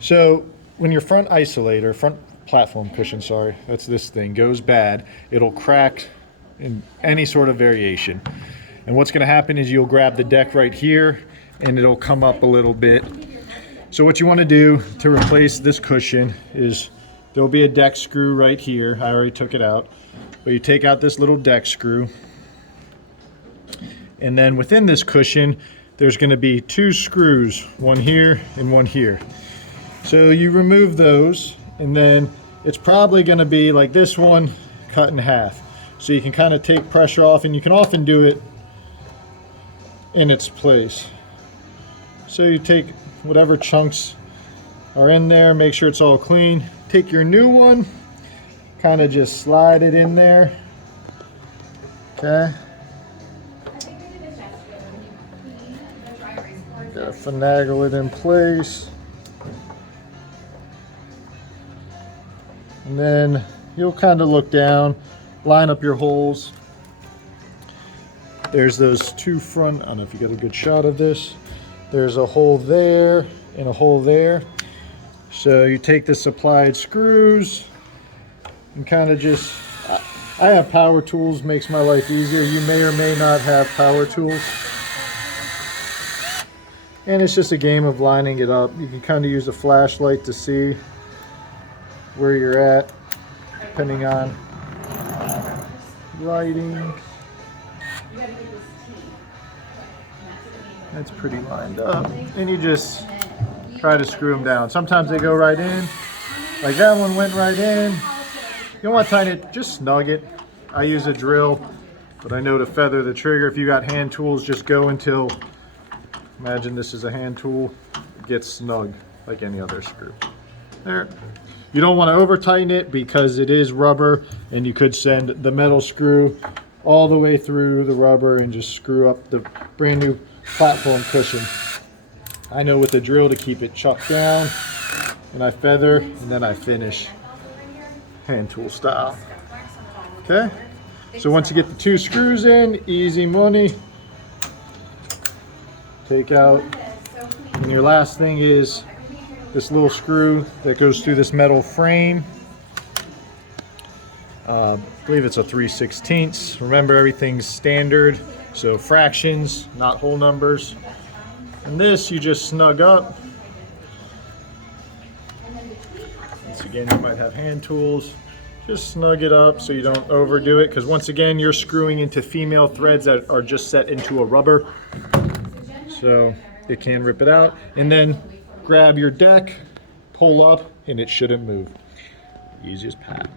So when your front isolator, front platform cushion, sorry, that's this thing, goes bad, it'll crack in any sort of variation. And what's going to happen is you'll grab the deck right here and it'll come up a little bit. So what you want to do to replace this cushion is there'll be a deck screw right here. I already took it out. But you take out this little deck screw. And then within this cushion, there's going to be two screws, one here and one here. So you remove those, and then it's probably going to be like this one cut in half. So you can kind of take pressure off, and you can often do it in its place. So you take whatever chunks are in there, make sure it's all clean. Take your new one, kind of just slide it in there. Okay. Gotta finagle it in place. And then you'll kind of look down, line up your holes. There's those two front, I don't know if you got a good shot of this. There's a hole there and a hole there. So you take the supplied screws and kind of just, I have power tools, makes my life easier. You may or may not have power tools. And it's just a game of lining it up. You can kind of use a flashlight to see where you're at, depending on lighting. That's pretty lined up. And you just try to screw them down. Sometimes they go right in. Like that one went right in. You don't want to tighten it, just snug it. I use a drill, but I know to feather the trigger. If you got hand tools, just go until, imagine this is a hand tool, it gets snug like any other screw. There. You don't want to over tighten it because it is rubber, and you could send the metal screw all the way through the rubber and just screw up the brand new platform cushion. I know with the drill to keep it chucked down, and I feather, and then I finish hand tool style. Okay, so once you get the two screws in, easy money. Take out, and your last thing is this little screw that goes through this metal frame. I believe it's a 3/16. Remember, everything's standard, so fractions, not whole numbers. And this you just snug up. Once again, you might have hand tools. Just snug it up so you don't overdo it, because once again, you're screwing into female threads that are just set into a rubber. So it can rip it out. And then grab your deck, pull up, and it shouldn't move. Easy as pat.